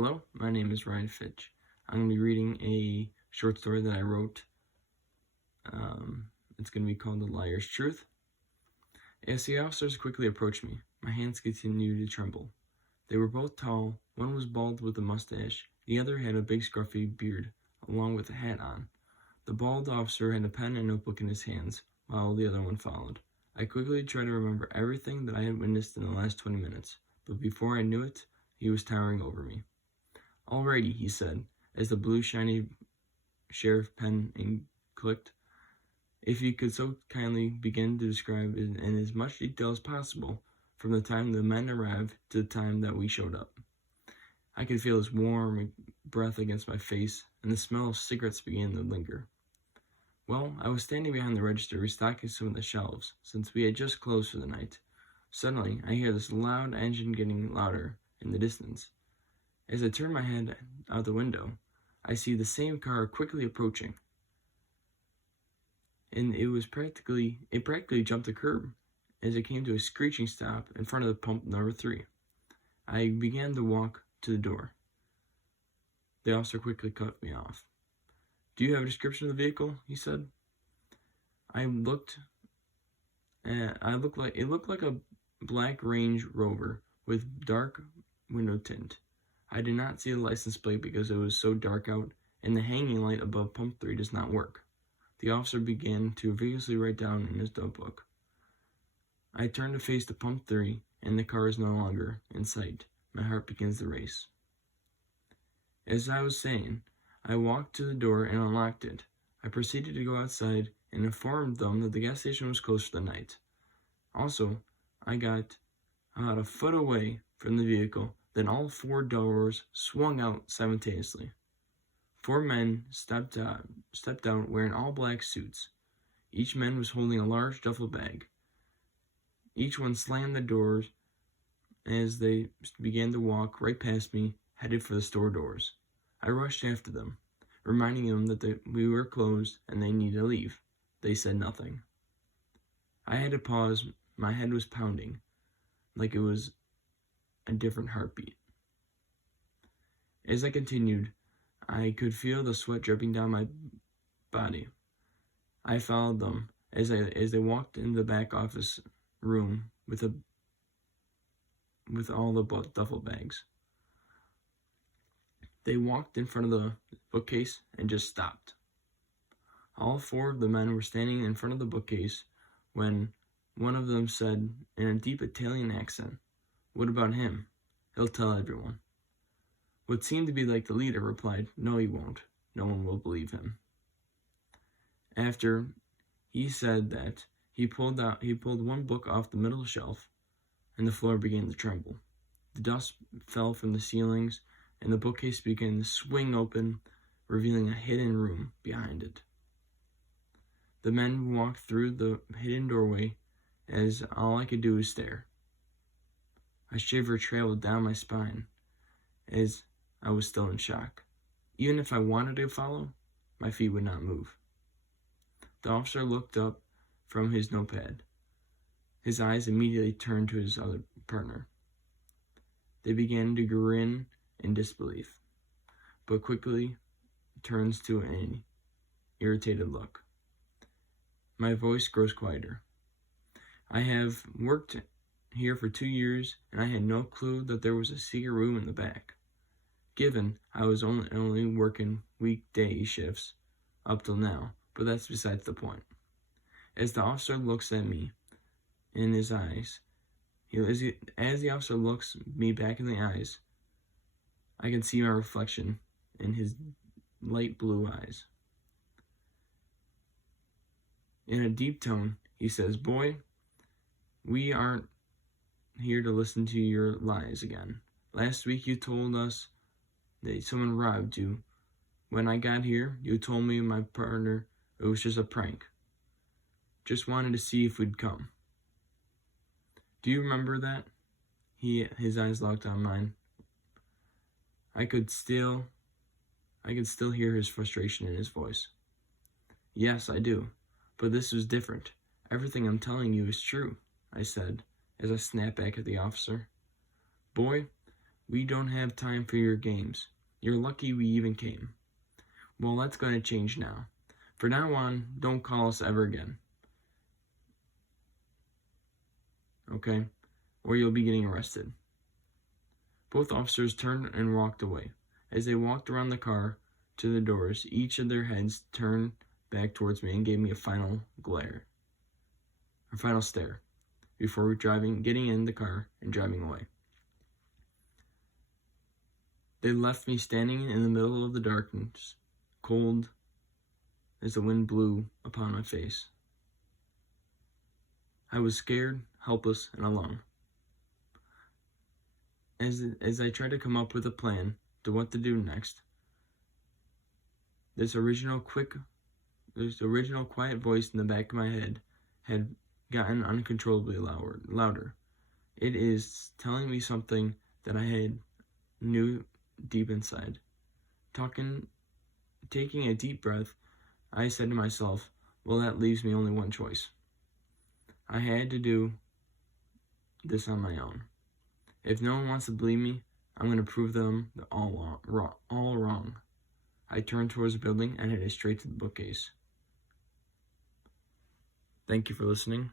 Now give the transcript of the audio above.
Hello, my name is Ryan Fitch. I'm going to be reading a short story that I wrote. It's going to be called The Liar's Truth. As the officers quickly approached me, my hands continued to tremble. They were both tall. One was bald with a mustache. The other had a big scruffy beard, along with a hat on. The bald officer had a pen and notebook in his hands, while the other one followed. I quickly tried to remember everything that I had witnessed in the last 20 minutes, but before I knew it, he was towering over me. "Alrighty," he said, as the blue shiny sheriff pen ink clicked. "If you could so kindly begin to describe in as much detail as possible, from the time the men arrived to the time that we showed up." I could feel his warm breath against my face, and the smell of cigarettes began to linger. "Well, I was standing behind the register restocking some of the shelves, since we had just closed for the night. Suddenly, I hear this loud engine getting louder in the distance. As I turn my head out the window, I see the same car quickly approaching. And it practically jumped the curb as it came to a screeching stop in front of the pump number 3. I began to walk to the door. The officer quickly cut me off. "Do you have a description of the vehicle?" he said. It looked like a black Range Rover with dark window tint. I did not see the license plate because it was so dark out, and the hanging light above pump 3 does not work. The officer began to vigorously write down in his notebook. I turn to face the pump 3, and the car is no longer in sight. My heart begins to race. As I was saying, I walked to the door and unlocked it. I proceeded to go outside and informed them that the gas station was closed for the night. Also, I got about a foot away from the vehicle. Then all 4 doors swung out simultaneously. 4 men stepped out wearing all black suits. Each man was holding a large duffel bag. Each one slammed the doors as they began to walk right past me, headed for the store doors. I rushed after them, reminding them that we were closed and they needed to leave. They said nothing. I had to pause. My head was pounding, like it was a different heartbeat. As I continued, I could feel the sweat dripping down my body. I followed them as they walked in the back office room with all the duffel bags. They walked in front of the bookcase and just stopped. All 4 of the men were standing in front of the bookcase when one of them said in a deep Italian accent, "What about him? He'll tell everyone." What seemed to be like the leader replied, "No, he won't. No one will believe him." After he said that, he pulled one book off the middle shelf, and the floor began to tremble. The dust fell from the ceilings, and the bookcase began to swing open, revealing a hidden room behind it. The men walked through the hidden doorway, as all I could do was stare. A shiver traveled down my spine, as I was still in shock. Even if I wanted to follow, my feet would not move. The officer looked up from his notepad. His eyes immediately turned to his other partner. They began to grin in disbelief, but quickly turns to an irritated look. My voice grows quieter. "I have worked here for 2 years, and I had no clue that there was a secret room in the back. Given I was only working weekday shifts up till now, but that's besides the point." As the officer looks at me in his eyes, as the officer looks me back in the eyes, I can see my reflection in his light blue eyes. In a deep tone, he says, "Boy, we aren't here to listen to your lies again. Last week you told us that someone robbed you. When I got here, you told me and my partner it was just a prank. Just wanted to see if we'd come. Do you remember that?" His eyes locked on mine. I could still hear his frustration in his voice. "Yes, I do. But this was different. Everything I'm telling you is true," I said, as I snapped back at the officer. "Boy, We don't have time for your games. You're lucky we even came. Well, that's going to change now. For now on, don't call us ever again. Okay? Or you'll be getting arrested." Both officers turned and walked away. As they walked around the car to the doors, each of their heads turned back towards me and gave me a final stare, before getting in the car and driving away. They left me standing in the middle of the darkness, cold as the wind blew upon my face. I was scared, helpless, and alone. As I tried to come up with a plan to what to do next, this original quiet voice in the back of my head had gotten uncontrollably louder. It is telling me something that I knew deep inside. Taking a deep breath, I said to myself, well, that leaves me only one choice. I had to do this on my own. If no one wants to believe me, I'm going to prove them all wrong. I turned towards the building and headed straight to the bookcase. Thank you for listening.